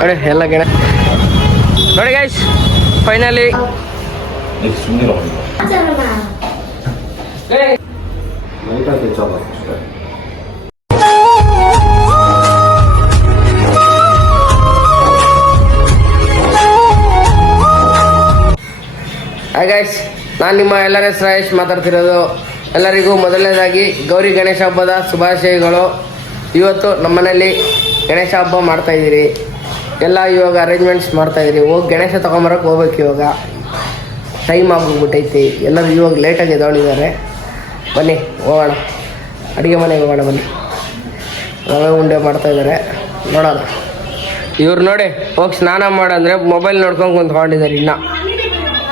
ನೋಡಿ ಎಲ್ಲ ಗಿಡ ನೋಡಿ ಗೈಸ್ ಫೈನಲಿ ಹಾಯ್ ಗೈಸ್, ನಾನು ನಿಮ್ಮ ಎಲ್ಲರ ಶ್ರೇಯಸ್ ಮಾತಾಡ್ತಿರೋದು. ಎಲ್ಲರಿಗೂ ಮೊದಲನೇದಾಗಿ ಗೌರಿ ಗಣೇಶ ಹಬ್ಬದ ಶುಭಾಶಯಗಳು. ಇವತ್ತು ನಮ್ಮ ಮನೇಲಿ ಗಣೇಶ ಹಬ್ಬ ಮಾಡ್ತಾಯಿದ್ದೀರಿ. ಎಲ್ಲ ಇವಾಗ ಅರೇಂಜ್ಮೆಂಟ್ಸ್ ಮಾಡ್ತಾಯಿದ್ದೀರಿ. ಹೋಗಿ ಗಣೇಶ ತೊಗೊಂಬರೋಕೆ ಹೋಗ್ಬೇಕು. ಇವಾಗ ಟೈಮ್ ಆಗೋಗ್ಬಿಟ್ಟೈತಿ. ಎಲ್ಲರೂ ಇವಾಗ ಲೇಟಾಗಿ ಎದ್ದೊಳಿದ್ದಾರೆ. ಬನ್ನಿ ಹೋಗೋಣ, ಅಡುಗೆ ಮನೆಗೆ ಹೋಗೋಣ. ಬನ್ನಿ, ರವೆ ಉಂಡೆ ಮಾಡ್ತಾಯಿದ್ದಾರೆ, ನೋಡೋಣ. ಇವ್ರು ನೋಡಿ ಹೋಗಿ ಸ್ನಾನ ಮಾಡಂದರೆ ಮೊಬೈಲ್ ನೋಡ್ಕೊಂಡು ಕುಂತ್ಕೊಂಡಿದ್ದಾರೆ ಇನ್ನು.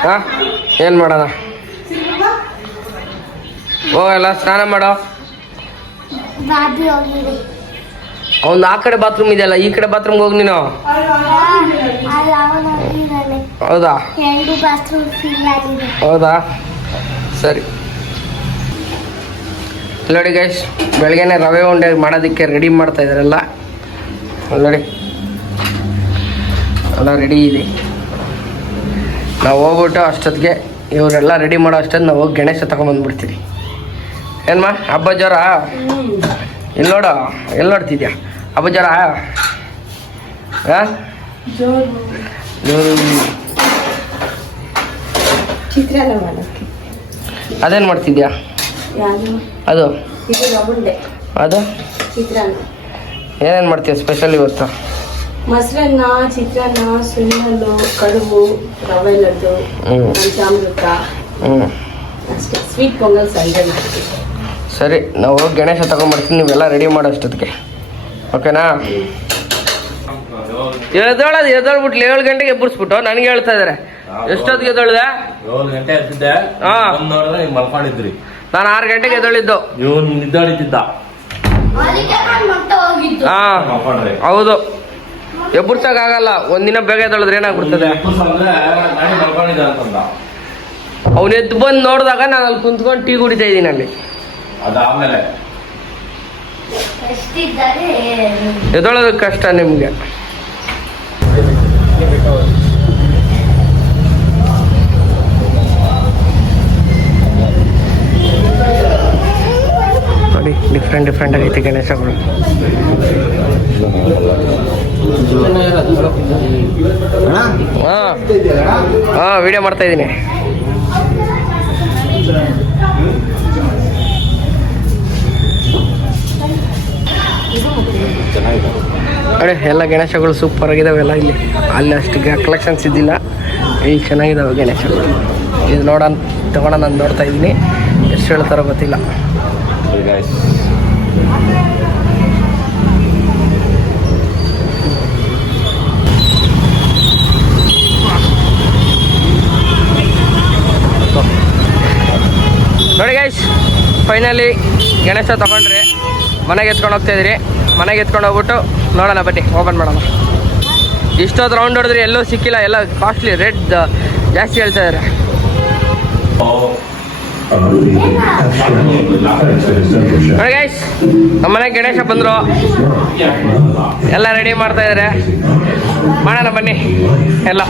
ಹಾಂ, ಏನು ಮಾಡೋಣ? ಹೋಗಲ್ಲ, ಸ್ನಾನ ಮಾಡೋ. ಅವ್ನು ಆ ಕಡೆ ಬಾತ್ರೂಮ್ ಇದೆಯಲ್ಲ, ಈ ಕಡೆ ಬಾತ್ರೂಮ್ಗೆ ಹೋಗಿ ನೀನು. ಹೌದಾ ಹೌದಾ ಸರಿ. ನೋಡಿ ಗೈಸ್, ಬೆಳಗ್ಗೆನೆ ರವೆ ಉಂಡೆ ಮಾಡೋದಕ್ಕೆ ರೆಡಿ ಮಾಡ್ತಾ ಇದ್ದಾರಲ್ಲ. ನೋಡಿ ಎಲ್ಲ ರೆಡಿ ಇದೆ. ನಾವು ಹೋಗ್ಬಿಟ್ಟು ಅಷ್ಟೊತ್ತಿಗೆ ಇವರೆಲ್ಲ ರೆಡಿ ಮಾಡೋ ಅಷ್ಟೊತ್ತು ನಾವು ಹೋಗಿ ಗಣೇಶ ತಗೊಂಬಂದ್ಬಿಡ್ತೀವಿ. ಏನ್ಮಾ ಹಬ್ಬ ಜ್ವರ? ಇಲ್ಲಿ ನೋಡು, ಎಲ್ಲಿ ನೋಡ್ತಿದ್ಯಾ? ಹಬ್ಬ ಜ್ವರ ಅದೇನು ಮಾಡ್ತಿದ್ಯಾ? ಅದು ಅದು ಏನೇನು ಮಾಡ್ತೀಯ ಸ್ಪೆಷಲ್ ಇವತ್ತು? ಮೊಸರನ್ನ, ಚಿತ್ರಾನ್ನ, ಸುಣ್ಣಲು, ಕಡುಬು, ರವೆ ಲಡ್ಡು, ಪಂಚಾಮೃತ, ಅಷ್ಟೇ. ಸ್ವೀಟ್ ಪೊಂಗಲ್ ಸಂಜೆ ಮಾಡ್ತೀವಿ. ಸರಿ, ನಾವು ಹೋಗಿ ಗಣೇಶ ತಗೊಂಡ್ಬರ್ತೀನಿ. ನೀವೆಲ್ಲ ರೆಡಿ ಮಾಡೋ ಅಷ್ಟೊತ್ತಿಗೆ, ಓಕೆನಾ? ಎದ್ದೊಳ್ಬಿಟ್ಲು 7 ಗಂಟೆಗೆ ಎಬ್ಬರಿಸ್ಬಿಟ್ಟು ನನಗೆ ಹೇಳ್ತಾ ಇದಾರೆ. ಎಷ್ಟೊತ್ತಿಗೆ ಎದ್ದೊಳ್ದೆ? 7 ಗಂಟೆ ಎದ್ದಿದ್ದೆ. ನೋಡಿದ್ರೆ ನೀವು ಮಲ್ಕೊಂಡಿದ್ರಿ. ನಾನು 6 ಗಂಟೆಗೆ ಎದ್ದೊಳಿದ್ದು. ಇವನು ನಿದ್ದಾಡಿದ್ದ. ಹಾ ಹೌದು, ಎಬ್ಬರ್ಸಕ್ಕಾಗಲ್ಲ. ಒಂದಿನ ಬೇಗ ಎದ್ದೊಳಿದ್ರೆ ಏನಾಗ್ಬಿಡ್ತದೆ? ಅವ್ನು ಎದ್ದು ಬಂದು ನೋಡಿದಾಗ ನಾನು ಅಲ್ಲಿ ಕುಂತ್ಕೊಂಡು ಟೀ ಕುಡಿತಾ ಇದ್ದೀನಿ ಅಲ್ಲಿ. ಅದಾದ್ಮೇಲೆ ಎದ್ದೊಳೋದಕ್ಕೆ ಕಷ್ಟ ನಿಮಗೆ. ನೋಡಿ ಡಿಫ್ರೆಂಟ್ ಆಗೈತೆ ಗಣೇಶಗಳು. ಹಾಂ ವಿಡಿಯೋ ಮಾಡ್ತಾ ಇದ್ದೀನಿ. ನೋಡಿ ಎಲ್ಲ ಗಣೇಶಗಳು ಸೂಪರ್ ಆಗಿದಾವೆ. ಎಲ್ಲ ಇಲ್ಲಿ ಅಲ್ಲಿ ಅಷ್ಟು ಕಲೆಕ್ಷನ್ಸ್ ಇದ್ದಿಲ್ಲ, ಇಲ್ಲಿ ಚೆನ್ನಾಗಿದ್ದಾವೆ ಗಣೇಶಗಳು. ಇದು ತಗೊಳ್ಳೋಣ ನಾನು ನೋಡ್ತಾ ಇದ್ದೀನಿ. ಎಷ್ಟು ಹೇಳ್ತಾರೋ ಗೊತ್ತಿಲ್ಲ. ನೋಡಿ ಗೈಸ್, ಫೈನಲಿ ಗಣೇಶ ತಗೊಂಡ್ರೆ ಮನೆಗೆ ಎತ್ಕೊಂಡು ಹೋಗ್ತಾಯಿದ್ರಿ. ಮನೆಗೆ ಎತ್ಕೊಂಡು ಹೋಗ್ಬಿಟ್ಟು ನೋಡೋಣ, ಬನ್ನಿ ಓಪನ್ ಮಾಡೋಣ. ಇಷ್ಟೊತ್ತು ರೌಂಡ್ ಹೊಡೆದ್ರೆ ಎಲ್ಲೂ ಸಿಕ್ಕಿಲ್ಲ. ಎಲ್ಲ ಕಾಸ್ಟ್ಲಿ, ರೇಟ್ ಜಾಸ್ತಿ ಹೇಳ್ತಾ ಇದ್ದಾರೆ. ನೋಡಿ ಗೈಸ್, ನಮ್ಮ ಮನೆಗೆ ಗಣೇಶ ಬಂದರು, ಎಲ್ಲ ರೆಡಿ ಮಾಡ್ತಾ ಇದ್ದಾರೆ. ಮಾಡೋಣ ಬನ್ನಿ ಎಲ್ಲ.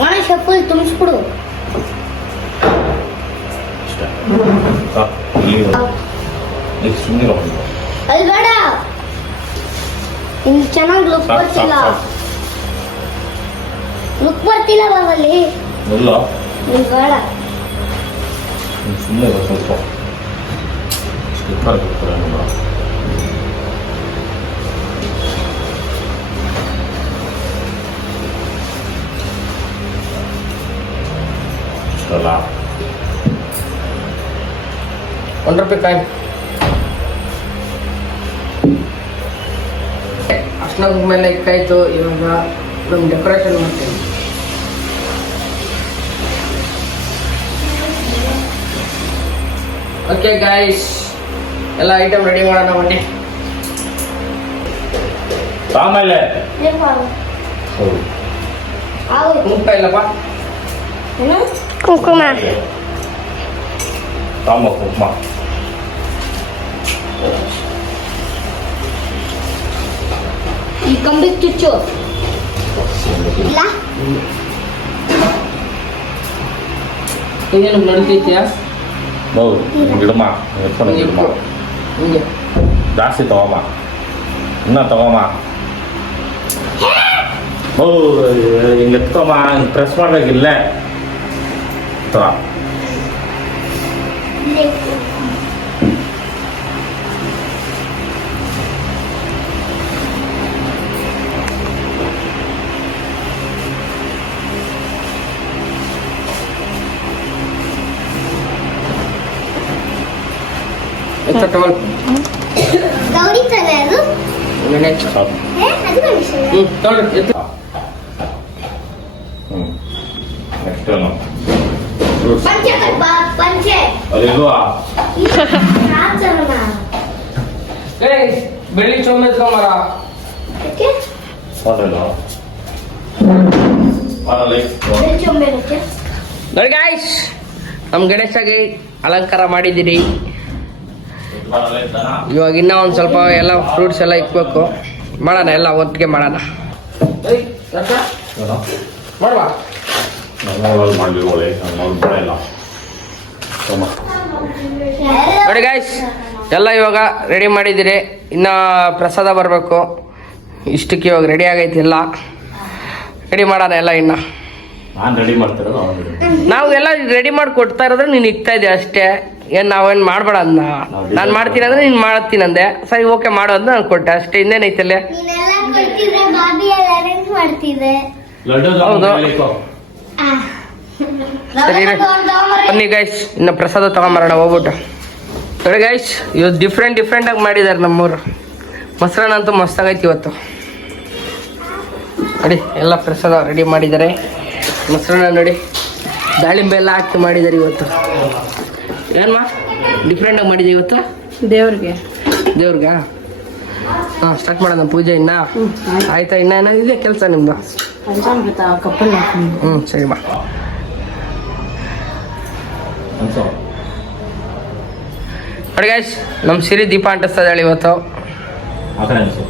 ಗಣೇಶ ಫುಲ್ ತುಂಬಿಸ್ಬಿಡು. ಸುಮ್ಮನೆ ಅಲ್ಲಿ ಬೇಡ, ನಿಮ್ಗೆ ಚೆನ್ನಾಗಿ ಲುಕ್ ಬರ್ತಿಲ್ಲ. ಲುಕ್ ಬರ್ತಿಲ್ಲ ಬಾವಲ್ಲಿ. ಇಲ್ಲ ನೀನ್ ಬೇಡ. ಸುಮ್ಮನೆ ಸ್ವಲ್ಪ ಇಷ್ಟಲ್ಲ ₹1 ಕಾಯಿನ್ ಅರ್ಶಿನ ಮೇಲೆ ಇಕ್ಕಾಯ್ತು. ಇವಾಗ ನಮ್ಮ ಡೆಕೋರೇಷನ್ ಮಾಡ್ತೀವಿ. ಓಕೆ ಗಾಯ್ಸ್, ಎಲ್ಲ ಐಟಮ್ ರೆಡಿ ಮಾಡೋಣ ಬನ್ನಿ. ಆಮೇಲೆ ಕುಂಕುಮ ಇಲ್ಲಪ್ಪ, ಕುಂಕುಮ ಕುಂಕುಮ ಈ ಕಂಬಿಗೆ ಚುಚ್ಚು ಇಲ್ಲ. ಇನ್ನೇನು ನಡೀತೈತಿಯಾ? ಹೌದು ಗಿಡಮ ಎತ್ಕೊಂಡು ಗಿಡಮ ಹಿಂಗೆ ಜಾಸ್ತಿ ತಗೋಮ, ಇನ್ನ ತಗೋಮ. ಹೌದು ಹಿಂಗೆ ಎತ್ಕೊಮ್ಮ, ಹಿಂಗೆ ಪ್ರೆಸ್ ಮಾಡ್ಬೇಕಿಲ್ಲೇ ಥರ. ಟವಲ್ ಗೌರಿ ತಾನೆ ಅದು. ನೆನೆಚ್ಚು. ಸಾಕು. ಅದು ಗಣೇಶ. ತೊಗೊಳ್ಳಿ ಎತ್ತು. ನೆಕ್ಸ್ಟ್ ಪಂಚೆ ಕಟ್ಬ, ಪಂಚೆ ಅದಿಲ್ವಾ? ರಾಜನ ಏಯ್ ಬೆಳ್ಳಿ ಚೊಂಬೆ ಎತ್ಕೊಂಬರ. ಯಾಕೆ ಮಾಡಲ್ಲ ಬೆಳ್ಚೊಂಬೇನಕ್ಕೆ ನೋಡಿ ಗಾಯ್ಸ್, ನಮ್ಮ ಗಣೇಶಗೆ ಅಲಂಕಾರ ಮಾಡಿದ್ದೀರಿ. ಇವಾಗ ಇನ್ನೂ ಒಂದು ಸ್ವಲ್ಪ ಎಲ್ಲ ಫ್ರೂಟ್ಸ್ ಎಲ್ಲ ಇಕ್ಬೇಕು. ಮಾಡೋಣ, ಎಲ್ಲ ಒಟ್ಟಿಗೆ ಮಾಡೋಣ. ಮಾಡುವ ಮಾಡಿರೋಳೆ ಬರಲ್ಲ. ನೋಡಿ ಗಾಯ್ಸ್, ಎಲ್ಲ ಇವಾಗ ರೆಡಿ ಮಾಡಿದ್ದೀರಿ. ಇನ್ನು ಪ್ರಸಾದ ಬರಬೇಕು. ಇಷ್ಟಕ್ಕೆ ಇವಾಗ ರೆಡಿ ಆಗೈತಿ, ಎಲ್ಲ ರೆಡಿ ಮಾಡೋಣ ಎಲ್ಲ. ಇನ್ನು ನಾನು ರೆಡಿ ಮಾಡ್ತಿರೋದು ನಾವು ಎಲ್ಲ ರೆಡಿ ಮಾಡಿ ಕೊಡ್ತಾ ಇರೋದ್ರೆ ನೀನು ಇಕ್ತಾ ಇದೆಯಾ ಅಷ್ಟೇ. ಏನು ನಾವೇನು ಮಾಡ್ಬೇಡ ಅಂದ. ನಾನು ಮಾಡ್ತೀನಿ ಅಂದ್ರೆ ನೀನು ಮಾಡ್ತೀನಿ ಅಂದೆ. ಸರಿ ಓಕೆ ಮಾಡು ಅಂತ ನಾನು ಕೊಟ್ಟೆ ಅಷ್ಟೇ. ಇನ್ನೇನೈತಲ್ಲೇ? ನೀನೆಲ್ಲ ಕೊಡ್ತಿದ್ರೆ ಬಾಬಿ ಎಲ್ಲ ಅರೇಂಜ್ ಮಾಡ್ತಿದ್ದೆ. ಲಡ್ಡು ಹೌದು. ಸರಿ ಬನ್ನಿ ಗೈಸ್, ಇನ್ನು ಪ್ರಸಾದ ತಗೊಂಬರೋಣ ಹೋಗ್ಬಿಟ್ಟು. ನೋಡಿ ಗೈಸ್, ಇವತ್ತು ಡಿಫ್ರೆಂಟ್ ಆಗಿ ಮಾಡಿದ್ದಾರೆ ನಮ್ಮೂರು. ಮೊಸರನ್ನ ಅಂತೂ ಮಸ್ತಾಗೈತಿ ಇವತ್ತು. ನೋಡಿ ಎಲ್ಲ ಪ್ರಸಾದ ರೆಡಿ ಮಾಡಿದ್ದಾರೆ. ಮೊಸರನ್ನ ನೋಡಿ, ದಾಳಿಂಬೆ ಎಲ್ಲ ಹಾಕಿ ಮಾಡಿದ್ದಾರೆ ಇವತ್ತು. ಏನ್ಮಾ ಡಿಫ್ರೆಂಟಾಗಿ ಮಾಡಿದ್ದೀವಿ ಇವತ್ತು ದೇವ್ರಿಗೆ. ದೇವ್ರಿಗ? ಹಾಂ, ಸ್ಟಾರ್ಟ್ ಮಾಡೋಣ ಪೂಜೆ. ಇನ್ನ ಆಯ್ತಾ? ಇನ್ನ ಏನಾಗಿದೆ ಕೆಲಸ ನಿಮ್ದು? ಪಂಚಾಮೃತ ಕಪ್ಪಲ್ ಹಾಕೊಂಡು ಸರಿ ಬಾ. ನೋಡಿ ಗೈಸ್, ನಮ್ಮ ಸಿರಿ ದೀಪ ಅಂಟಿಸ್ತಾ ಇದ್ದಾಳೆ ಇವತ್ತು. ಆ ಕಡೆ ಅನ್ಸು.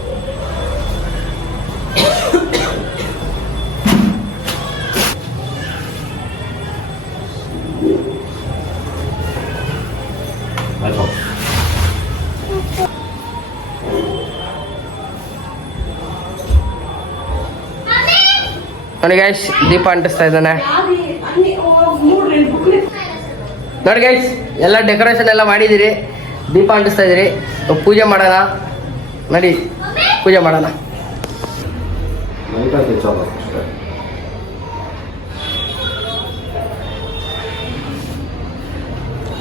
ಆಯ್ತು. ನೋಡಿ ಗೈಸ್, ದೀಪ ಅಂಟಿಸ್ತಾ ಇದ್ದಾನೆ. ನೋಡಿ ಗೈಸ್, ಎಲ್ಲ ಡೆಕೋರೇಷನ್ ಎಲ್ಲ ಮಾಡಿದ್ದೀರಿ, ದೀಪ ಅಂಟಿಸ್ತಾ ಇದ್ದೀರಿ. ಪೂಜೆ ಮಾಡೋಣ ನಡಿ, ಪೂಜೆ ಮಾಡೋಣ.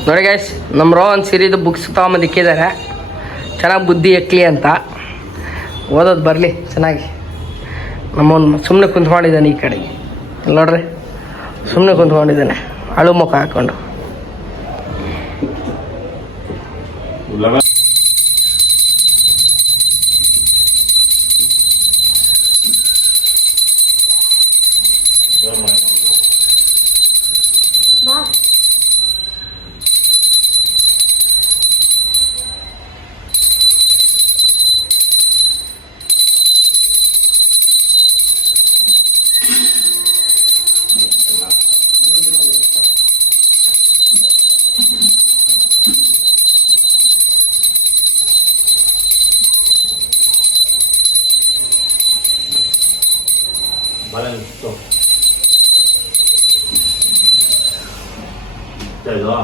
ನೋಡಿ ಗೈಸ್, ನಮ್ಮ ರೋಹನ್ ಸಿರಿದು ಬುಕ್ಸ್ ತೊಗೊಂಬಂದು ಇಕ್ಕಿದ್ದಾರೆ. ಚೆನ್ನಾಗಿ ಬುದ್ಧಿ ಎಕ್ಲಿ ಅಂತ, ಓದೋದು ಬರಲಿ ಚೆನ್ನಾಗಿ. ನಮ್ಮವನು ಸುಮ್ಮನೆ ಕುಂತ್ಕೊಂಡಿದ್ದಾನೆ ಈ ಕಡೆಗೆ. ನೋಡ್ರಿ, ಸುಮ್ಮನೆ ಕುಂತ್ಕೊಂಡಿದ್ದಾನೆ ಅಳು ಮುಖ ಹಾಕ್ಕೊಂಡು. ಇದು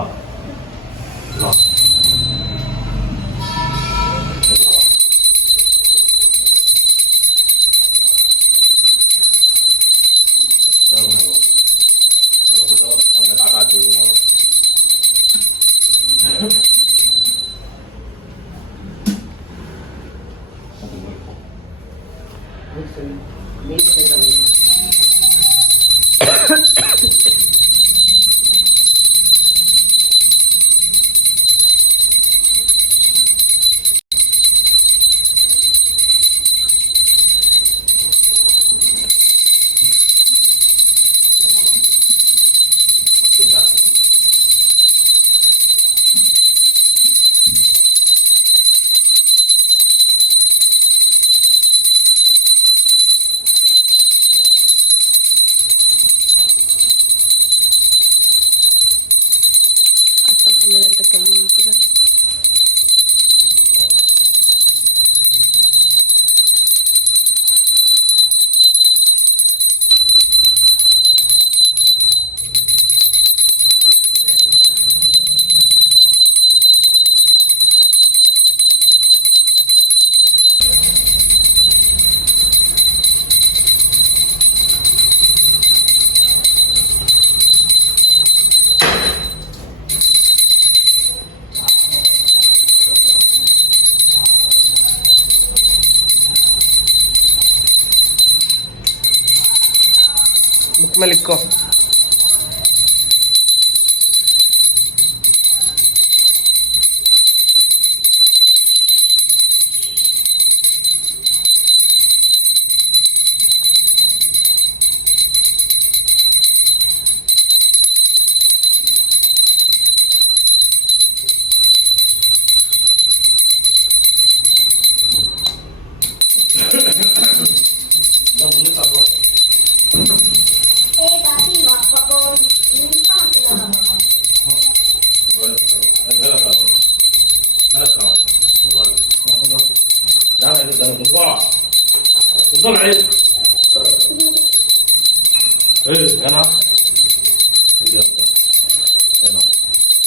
ಬುಕ್ ಮೇಲೆ ಇಕ್ಕೋ.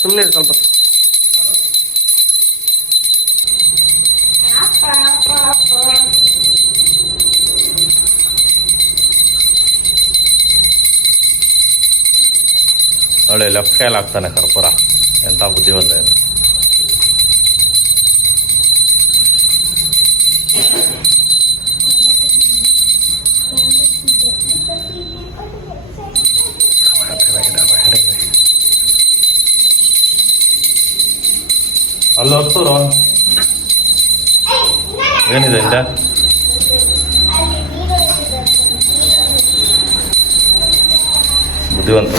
ಸುಮ್ಮನೆ ಸ್ವಲ್ಪ ಹೊತ್ತು. ಒಳ್ಳೆ ಲೆಫ್ಟ್ ಕೈಲಿ ಹಾಕ್ತಾನೆ ಕರ್ಪೂರ. ಎಂಥ ಬುದ್ಧಿವಂತ ಏನು. ಅಲ್ಲಿ ಹೊತ್ತು ಏನಿದೆ ಇಲ್ಲ ಬುದ್ಧಿವಂತ.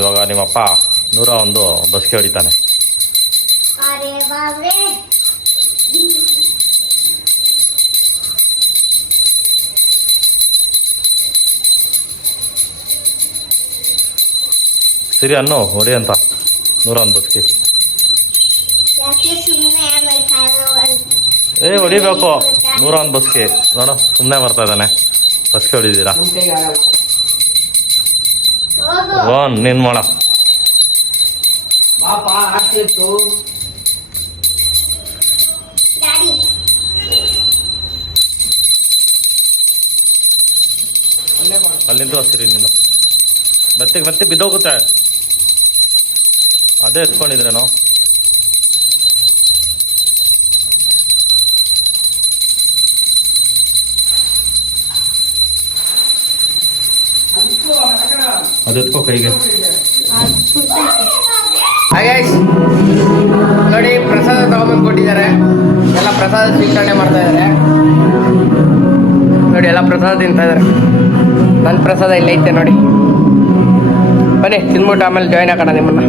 ಇವಾಗ ನಿಮ್ಮಪ್ಪ 101 ಬಸ್ಗೆ ಹೊಡಿತಾನೆ. ಸರಿ ಅನ್ನು ಹೊಡಿ ಅಂತ 101 ಬಸ್ಗೆ. ಹೊಡಿಬೇಕು 101 ಬಸ್ಗೆ. ನೋಡು ಸುಮ್ಮನೆ ಬರ್ತಾ ಇದ್ದಾನೆ. ಬಸ್ಗೆ ಹೊಡಿದ್ದೀರಾ? ನೀನ್ ಮಾಡ ಪಾಪ ಆಗ್ತಿತ್ತು. ಅಲ್ಲಿಂದ ಹಸಿರಿ ನೀನು ಮತ್ತೆ ಬಿದ್ದೋಗುತ್ತೆ. ಅದೇ ಎತ್ಕೊಂಡಿದ್ರೇನೋ. ಅದು ಎತ್ಕೋ ಕೈಗೆ. ಹಾಗೆ ನೋಡಿ ಪ್ರಸಾದ ತಗೊಂಬಂದು ಕೊಟ್ಟಿದ್ದಾರೆ. ಎಲ್ಲ ಪ್ರಸಾದ ಸ್ವೀಕರಣೆ ಮಾಡ್ತಾ ಇದ್ದಾರೆ. ನೋಡಿ ಎಲ್ಲ ಪ್ರಸಾದ ತಿಂತಾ ಇದ್ದಾರೆ. ನನ್ನ ಪ್ರಸಾದ ಇಲ್ಲೈತೆ ನೋಡಿ. ಬನ್ನಿ ತಿಂದ್ಬಿಟ್ಟು ಆಮೇಲೆ ಜಾಯ್ನ್ ಆಗೋಣ ನಿಮ್ಮನ್ನ.